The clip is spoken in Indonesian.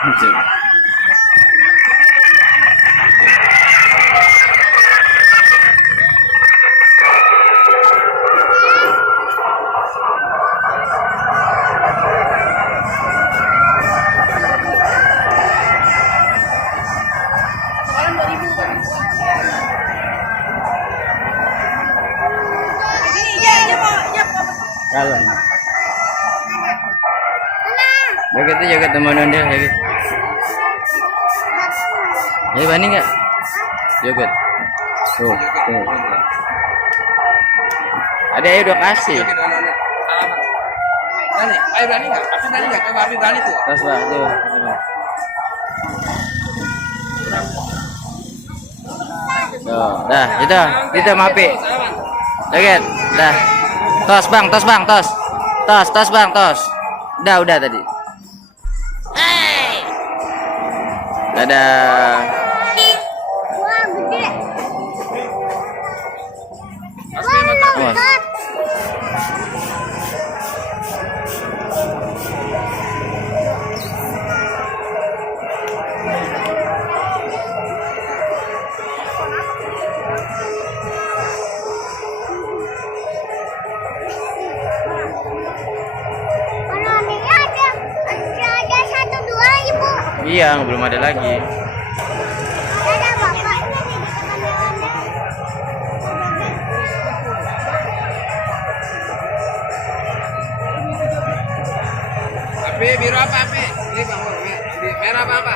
Kalau joget tuh joget teman dia joget. Ya berani nggak? Joget. Tuh. Ada ya udah kasih. Berani? Ayo berani nggak? Abi berani nggak? Coba Abi berani tuh. Terus lah, tuh. Tuh, dah, itu mapi. Joget, dah. Tos bang, tos. Tos bang, tos. Udah tadi. Dadah. Wah, gede. Wah. Kalau adanya ada satu dua ibu. Iya, belum ada lagi. Ada bapak ini di kameramannya. Abi biru apa Abi? Ini bang, merah apa?